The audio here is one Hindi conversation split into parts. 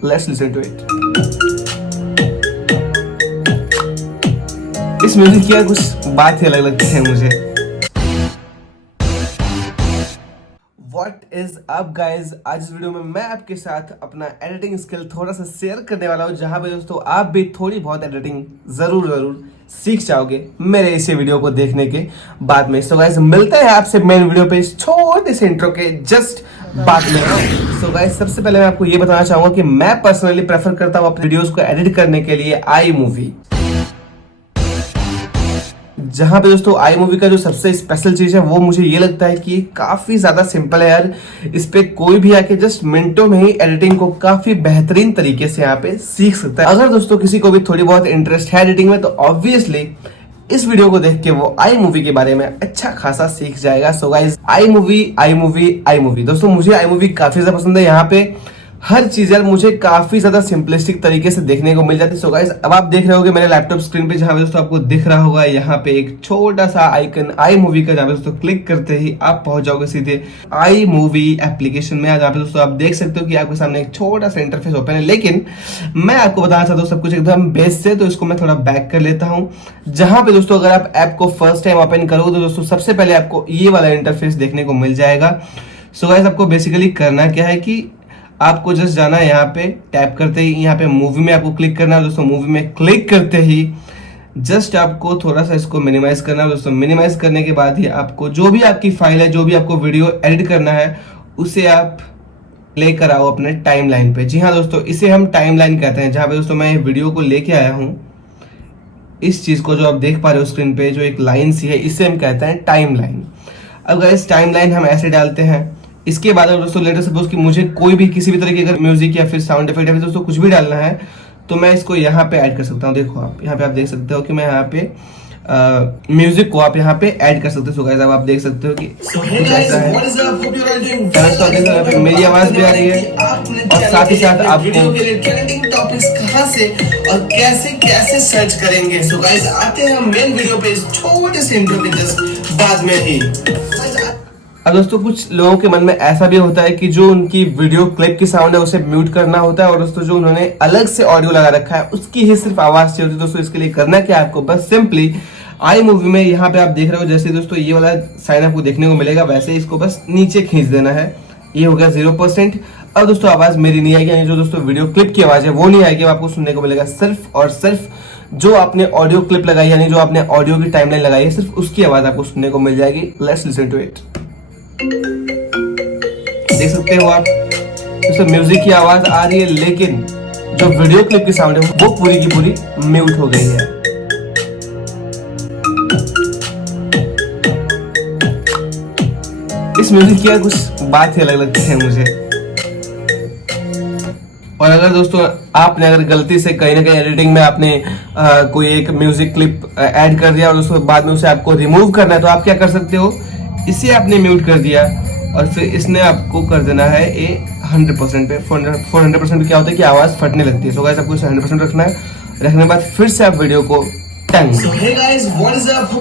Let's listen to it. इस म्यूजिक की कुछ बात ही अलग लगती है मुझे। What is up guys? आज इस वीडियो में मैं आपके साथ अपना एडिटिंग स्किल थोड़ा सा शेयर करने वाला हूँ, जहाँ पे दोस्तों आप भी थोड़ी बहुत एडिटिंग जरूर सीख जाओगे मेरे इसी वीडियो को देखने के बाद में। सो गाइस मिलते हैं आपसे मेन वीडियो पे छोटे से इंट्रो के जस्ट बाद में। सो गाइस सबसे पहले मैं आपको ये बताना चाहूंगा कि मैं पर्सनली प्रेफर करता हूँ अपने वीडियोस को एडिट करने के लिए iMovie, जहां पे दोस्तों iMovie का जो सबसे स्पेशल चीज है वो मुझे ये लगता है कि काफी ज्यादा सिंपल है यार। इस पे कोई भी आके जस्ट मिनटों में ही एडिटिंग को काफी बेहतरीन तरीके से यहाँ पे सीख सकता है। अगर दोस्तों किसी को भी थोड़ी बहुत इंटरेस्ट है एडिटिंग में तो ऑब्वियसली इस वीडियो को देख के वो iMovie के बारे में अच्छा खासा सीख जाएगा। सो गाइस iMovie दोस्तों मुझे iMovie काफी ज्यादा पसंद है। यहाँ पे हर चीज यार मुझे काफी ज्यादा सिंपलिस्टिक तरीके से देखने को मिल जाती है। सो गाइस अब आप देख रहे होगे मेरे लैपटॉप स्क्रीन पे, जहां पे दोस्तों आपको दिख रहा होगा यहाँ पे एक छोटा सा आइकन iMovie का, जहां पे दोस्तों क्लिक करते ही आप पहुंच जाओगे सीधे iMovie एप्लीकेशन में। जहां पे दोस्तों आप देख सकते हो कि आपके सामने एक छोटा सा इंटरफेस ओपन है, लेकिन मैं आपको बताना चाहता हूँ सब कुछ एकदम बेस से, तो इसको मैं थोड़ा बैक कर लेता हूँ। जहां पे दोस्तों अगर आप ऐप को फर्स्ट टाइम ओपन करोगे तो दोस्तों सबसे पहले आपको ये वाला इंटरफेस देखने को मिल जाएगा। सो गाइस आपको बेसिकली करना क्या है कि आपको जस्ट जाना है यहाँ पे, टैप करते ही यहाँ पे मूवी में आपको क्लिक करना है। दोस्तों मूवी में क्लिक करते ही जस्ट आपको थोड़ा सा इसको मिनिमाइज करना है। दोस्तों मिनिमाइज करने के बाद ही आपको जो भी आपकी फाइल है, जो भी आपको वीडियो एडिट करना है, उसे आप लेकर आओ अपने टाइमलाइन पे। जी हाँ दोस्तों, इसे हम टाइमलाइन कहते हैं। जहाँ पे दोस्तों मैं वीडियो को लेके आया हूँ, इस चीज को जो आप देख पा रहे हो स्क्रीन पे, जो एक लाइन सी है, इसे हम कहते हैं टाइमलाइन। अगर इस टाइमलाइन हम ऐसे डालते हैं, इसके बाद अगर दोस्तों लेटर सपोज कि मुझे कोई भी किसी भी तरह की अगर म्यूजिक या फिर साउंड इफेक्ट या फिर दोस्तों कुछ भी डालना है तो मैं इसको यहाँ पे ऐड कर सकता हूँ। देखो आप यहाँ पे आप देख सकते हो कि मैं यहाँ पे म्यूजिक को आप यहाँ पे ऐड कर सकते हो। सो गाइस अब आप देख सकते हो कि कुछ ऐसा है, मेरी आवाज भी आ रही है और साथ ही साथ आपको कहाँ से और कैसे सर्च करेंगे। सो गाइस आते हैं हम मेन वीडियो पे छोटे से इंट्रो के जस्ट बाद में ही। अब दोस्तों कुछ लोगों के मन में ऐसा भी होता है कि जो उनकी वीडियो क्लिप की साउंड है उसे म्यूट करना होता है, और दोस्तों जो उन्होंने अलग से ऑडियो लगा रखा है उसकी ही सिर्फ आवाज चाहिए होती है। दोस्तों इसके लिए करना क्या है, आपको बस सिंपली iMovie में यहाँ पे आप देख रहे हो जैसे दोस्तों ये वाला साइन आपको देखने को मिलेगा, वैसे इसको बस नीचे खींच देना है। ये हो गया 0%। अब दोस्तों आवाज मेरी नहीं आएगी, यानी जो दोस्तों वीडियो क्लिप की आवाज है वो नहीं आएगी, आपको सुनने को मिलेगा सिर्फ और सिर्फ जो आपने ऑडियो क्लिप लगाई, यानी जो आपने ऑडियो की टाइमलाइन लगाई है, सिर्फ उसकी आवाज आपको सुनने को मिल जाएगी। Let's listen to it. देख सकते हो आप तो म्यूजिक की आवाज आ रही है, लेकिन जो वीडियो क्लिप की साउंड है वो पूरी की पूरी म्यूट हो गई है। इस म्यूजिक की कुछ बात ही अलग लगती है मुझे। और अगर दोस्तों आपने अगर गलती से कहीं ना कहीं एडिटिंग में आपने कोई एक म्यूजिक क्लिप ऐड कर दिया और उसके बाद में उसे आपको रिमूव करना है, तो आप क्या कर सकते हो, इसे आपने म्यूट कर दिया और फिर इसने आपको कर देना है ये 100% पे। 400% पे क्या होता है कि आवाज फटने लगती है। सो गाइस आपको इसे 100% रखना है। रखने के बाद फिर से आप वीडियो को टंग,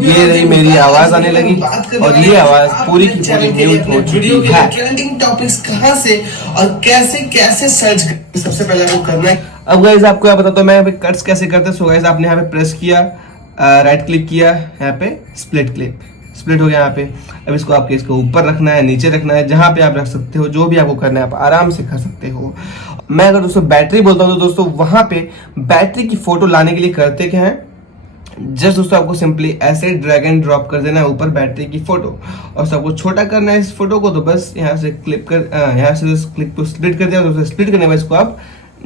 ये रही मेरी आवाज आने लगी और ये आवाज पूरी की पूरी म्यूट हो चुकी है। ट्रेंडिंग टॉपिक्स कहां से और कैसे सर्च करें, सबसे पहले आपको करना है। अब गाइस आपको यहाँ बताता हूँ मैं यहाँ पे कट्स कैसे करते हैं। सो गाइस आपने यहाँ पे प्रेस किया, राइट क्लिक किया, यहाँ पे स्प्लिट क्लिप, स्प्लिट हो गया यहाँ पे। अब इसको आपके इसको ऊपर रखना है, नीचे रखना है, जहां पे आप रख सकते हो, जो भी आपको करना है आप आराम से कर सकते हो। मैं अगर दोस्तों बैटरी बोलता हूँ तो दोस्तों वहां पे बैटरी की फोटो लाने के लिए करते क्या है, जस्ट दोस्तों आपको सिंपली ऐसे ड्रैग एंड ड्रॉप कर देना है ऊपर बैटरी की फोटो, और सबको छोटा करना है इस फोटो को। तो बस यहाँ से क्लिक कर, यहाँ से क्लिक को स्प्लिट कर दिया। दोस्तों स्प्लिट करने के बाद इसको आप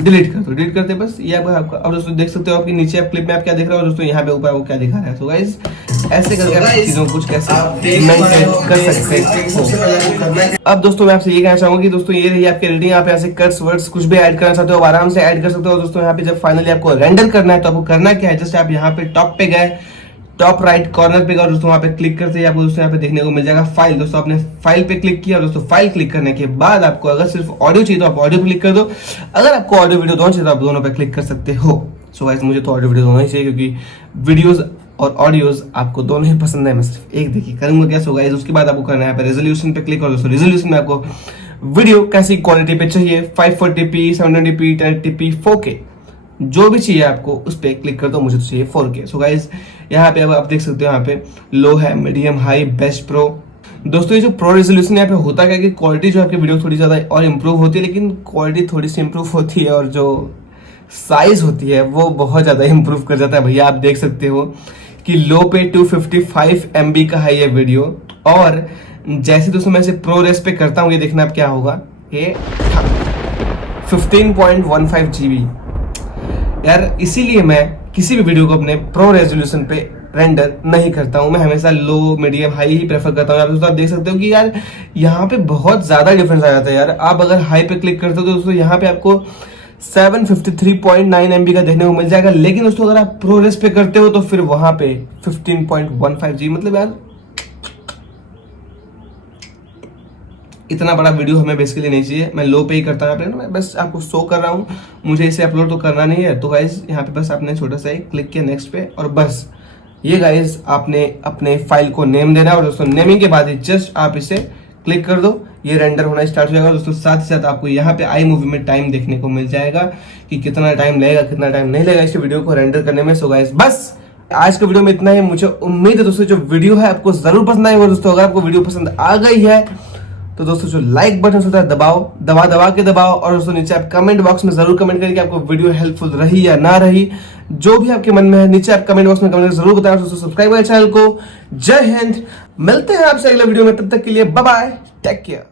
डिलीट कर दो, डिलीट करते बस ये आपका। अब दोस्तों देख सकते हो आपकी नीचे आप क्लिप में आप क्या देख रहे हो, दोस्तों यहाँ पे ऊपर वो क्या दिखा रहा है। सो गाइस ऐसे करके आप चीजों को कुछ कैसे मेंटेन कर सकते हो। अब दोस्तों मैं आपसे ये कहना चाहूंगा कि दोस्तों ये रही आपकी एडिटिंग। आप ऐसे कट्स वर्ड्स कुछ भी ऐड करना चाहते हो आराम से ऐड कर सकते हो। दोस्तों यहाँ पे जब फाइनली आपको रेंडर करना है तो आपको करना क्या है, जस्ट आप यहाँ पे टॉप पे गए, टॉप राइट कॉर्नर पे गए, दोस्तों वहां पे क्लिक करते ही आपको दोस्तों यहाँ पे देखने को मिल जाएगा फाइल। दोस्तों आपने फाइल पे क्लिक किया, दोस्तों फाइल क्लिक करने के बाद आपको अगर सिर्फ ऑडियो चाहिए तो आप ऑडियो क्लिक कर दो, अगर आपको ऑडियो वीडियो दोनों चाहिए तो आप दोनों पे क्लिक कर सकते हो। सो गाइस मुझे तो ऑडियो वीडियो दोनों ही चाहिए, क्योंकि वीडियोस और ऑडियोज आपको दोनों ही पसंद है। मैं सिर्फ एक देखिए करूंगा क्या। सो गाइस उसके बाद आपको करना है यहाँ पे रेजोल्यूशन पे क्लिक, और दोस्तों रेजोल्यूशन में आपको वीडियो कैसी क्वालिटी पे चाहिए, 540p, 720p, 1080p, 4K, जो भी चाहिए आपको उस पर क्लिक कर दो। मुझे तो चाहिए 4K। सो गाइज यहाँ पे अब आप देख सकते हो, यहाँ पे लो है, मीडियम, हाई, बेस्ट, प्रो। दोस्तों ये जो प्रो रेजोल्यूशन यहाँ पे होता क्या कि क्वालिटी जो आपकी वीडियो थोड़ी ज़्यादा और इम्प्रूव होती है, लेकिन क्वालिटी थोड़ी सी इम्प्रूव होती है और जो साइज होती है वो बहुत ज़्यादा इम्प्रूव कर जाता है। भैया आप देख सकते हो कि लो पे 255 MB का है ये वीडियो, और जैसे दोस्तों मैं इसे प्रो रेस पे करता हूँ, ये देखना अब क्या होगा, ये 15.15 GB। यार इसीलिए मैं किसी भी वीडियो को अपने प्रो रेजोल्यूशन पे रेंडर नहीं करता हूं, मैं हमेशा लो, मीडियम, हाई ही प्रेफर करता हूं। दोस्तों आप देख सकते हो कि यार यहाँ पे बहुत ज्यादा डिफरेंस आ जाता है यार। आप अगर हाई पे क्लिक करते हो तो दोस्तों यहाँ पे आपको 753.9 MB का देखने को मिल जाएगा, लेकिन दोस्तों अगर आप प्रो रेस पे करते हो तो फिर वहां पे 15.15 GB। मतलब यार इतना बड़ा वीडियो हमें बेसिकली नहीं चाहिए। मैं लो पे ही करता हूँ, मैं बस आपको शो कर रहा हूँ, मुझे इसे अपलोड तो करना नहीं है। तो गाइज यहाँ पे बस आपने छोटा सा एक क्लिक किया नेक्स्ट पे, और बस ये गाइज आपने अपने फाइल को नेम देना है, और दोस्तों नेमिंग के बाद ही जस्ट आप इसे क्लिक कर दो, ये रेंडर होना स्टार्ट हो जाएगा। दोस्तों साथ ही साथ आपको यहाँ पे iMovie में टाइम देखने को मिल जाएगा कि कितना टाइम लगेगा, कितना टाइम नहीं लगेगा इस वीडियो को रेंडर करने में। सो गाइज बस आज के वीडियो में इतना ही। मुझे उम्मीद है दोस्तों जो वीडियो है आपको जरूर पसंद आएगा। दोस्तों अगर आपको वीडियो पसंद आ गई है तो दोस्तों जो लाइक बटन होता है दबा के दबाओ, और दोस्तों नीचे आप कमेंट बॉक्स में जरूर कमेंट करें कि आपको वीडियो हेल्पफुल रही या ना रही। जो भी आपके मन में है नीचे आप कमेंट बॉक्स में कमेंट जरूर बताएं। दोस्तों सब्सक्राइब करें चैनल को। जय हिंद, मिलते हैं आपसे अगले वीडियो में, तब तक के लिए बाय बाय, टेक केयर।